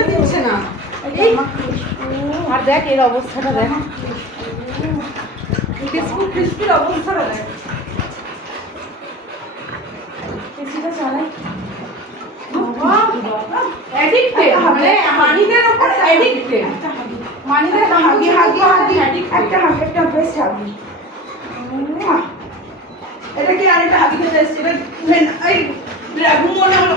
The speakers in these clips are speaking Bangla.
খেতে দিচ্ছে না। আর দেখ এর অবস্থাটা দেখ, ক্রিস্পির অবস্থাটা দেখ। এসিটা চালাই। অ্যাডিক্টেড, মানে মানিদের উপর অ্যাডিক্টেড। মানিদের হাগি একটা বেস্ট হাগি। এটা কি আরেকটা হাগি খেতে এসেছে? এই রাগু মনে হলো।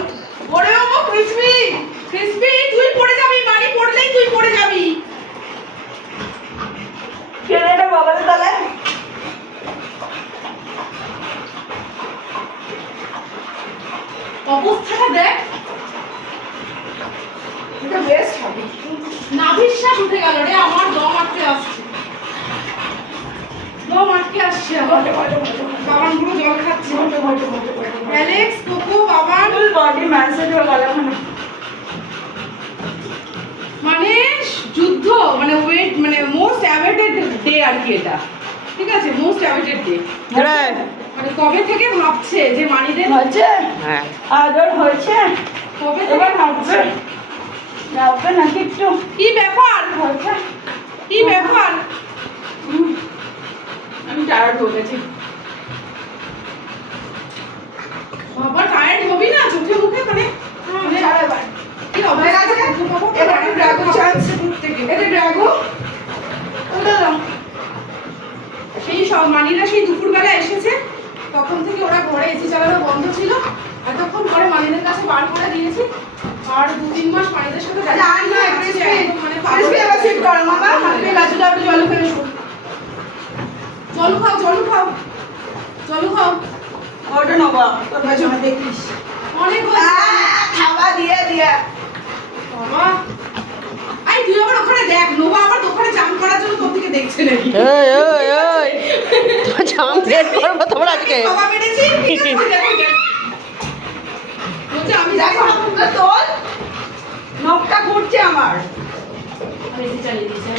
ওরে বাবা ক্রিস্পি তুই পড়ে যাবি, মানি পড়লেই তুই পড়ে যাবি। কেন এটা বাবারে তাহলে? অবস্থাটা দেখ, এটা বেস্ট হবে। নাভিশ্বাস উঠে গেল রে আমার, দম আটকে আসছে, বাবানগুলো জল খাচ্ছে। Alex, cocoa, Baban body message হয়ে গেল। মানে যুদ্ধ, মানে ওয়েট, মানে মোস্ট অ্যাভয়েডেড ডে আর কি এটা, ঠিক আছে? Most avoided day. মানে কবে থেকে ভাবছে যে মানিদের হয়েছে, হ্যাঁ আদর হয়েছে, কবে থেকে ভাবছে যাবে নাকি একটু। কি ব্যাপার হয়েছে, কি ব্যাপার? আমি টায়ার্ড হয়ে গেছি। বাবা টায়ার্ড হবি না, চোখে মুখে মানে কি হবে? এবারে ড্রাগন চান্স থেকে এটা ড্রাগো সেই সব মানিরা সেই দুপুরবেলা এসেছে, তখন থেকে ওরা ঘরে এসি চালানো বন্ধ ছিল। এতক্ষণ পরে মানিদের কাছে বার করে দিয়েছি। আর 2-3 মাস মানিদের সাথে জল খাও ওটা নেবা তোর পেছনে দেখিস অনেক খাওয়া দিয়ে বাবা। আই তুই আবার ওখানে দেখ, নোবা আবার দোকানে জাম করার জন্য তোর দিকে দেখছে নাকি? তো জাম সেট করবো তোমরা আজকে। বাবা মেরেছি বলছে আমি যাই তোর নখটা ঘুরছে আমার।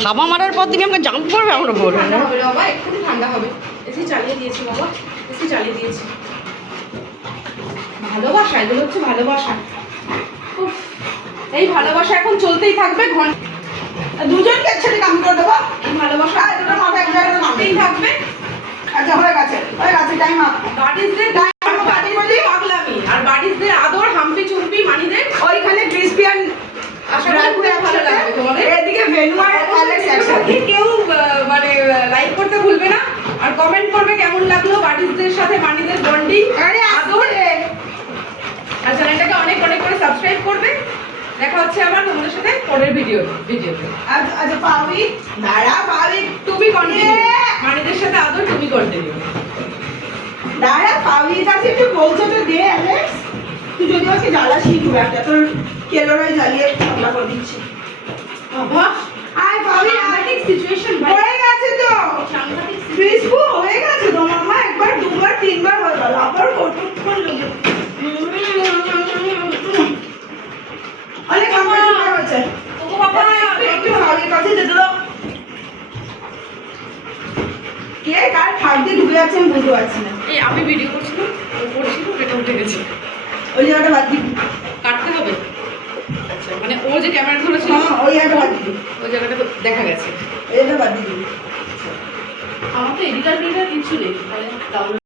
থাবা মারার পর থেকে আমাকে জাম্প করবে আমরা বলবো না বাবা, একটু ঠান্ডা হবে। এসি চালিয়ে দিয়েছি বাবা, এসি চালিয়ে দিয়েছি। ভালোবাসা, এগুলো হচ্ছে ভালোবাসা। এই ভালোবাসা এখন চলতেই থাকবে, দুজনকে একসাথে কাম করে দেবো। এই ভালোবাসা দুটো মাথা এক জায়গায় মারতেই থাকবে। আচ্ছা হয়ে গেছে টাইম আপ। বাড়িতে পাগলামি আর বাড়িতে আদর, হাম্পি চুম্পি মানিদের ওইখানে ক্রিস্পিয়ান। আশা করি ভালো লাগবে তোমাদের। এদিকে ভেনু আর অ্যালেক্স একসাথে। কেউ মানে লাইক করতে ভুলবে না, আর কমেন্ট করবে কেমন লাগলো বাড়িদের সাথে মানিদের বন্ডিং। আরে আদর, আর চ্যানেলটাকে অনেক অনেক করে সাবস্ক্রাইব করবে। দেখা হচ্ছে আবার তোমাদের সাথে পরের ভিডিওতে। আচ্ছা পাবি দাঁড়া, পাবি টু বি কন্টিনিউ। মানিদের সাথে আদর টু বি কন্টিনিউ। দাঁড়া পাবি কাছে একটু বলছো তো দে অ্যালেক্স। তুই যদি ওকে জ্বালাসি খুব একটা, তোর কেলোরাই জ্বালিয়ে ঠান্ডা করে দিচ্ছি বাবা। আয় পাবি, সাংঘাতিক সিচুয়েশন হয়ে গেছে তো, সাংঘাতিক ক্রিস্পু হয়ে গেছে তো মামা। একবার দুবার তিনবার হয়ে গেল, আবার কতক্ষণ লাগে? অনেক হয়েছে ও বাবা। একটু হাওয়ার কাছে যেতে দাও। কে কার ফাঁক দিয়ে ঢুকে যাচ্ছে আমি বুঝতে পারছি না। এই আমি ভিডিও করছিলাম, ও করছিল, এটা উঠে গেছে। ওই জায়গাটা বাদ দিবি, কাটতে হবে। আচ্ছা মানে ও যে ক্যামেরা ধরেছিল ওই জায়গাটা বাদ দিবি, ওই জায়গাটা তো দেখা গেছে, এটা বাদ দিবি। আমার তো এডিটার কিছু নেই,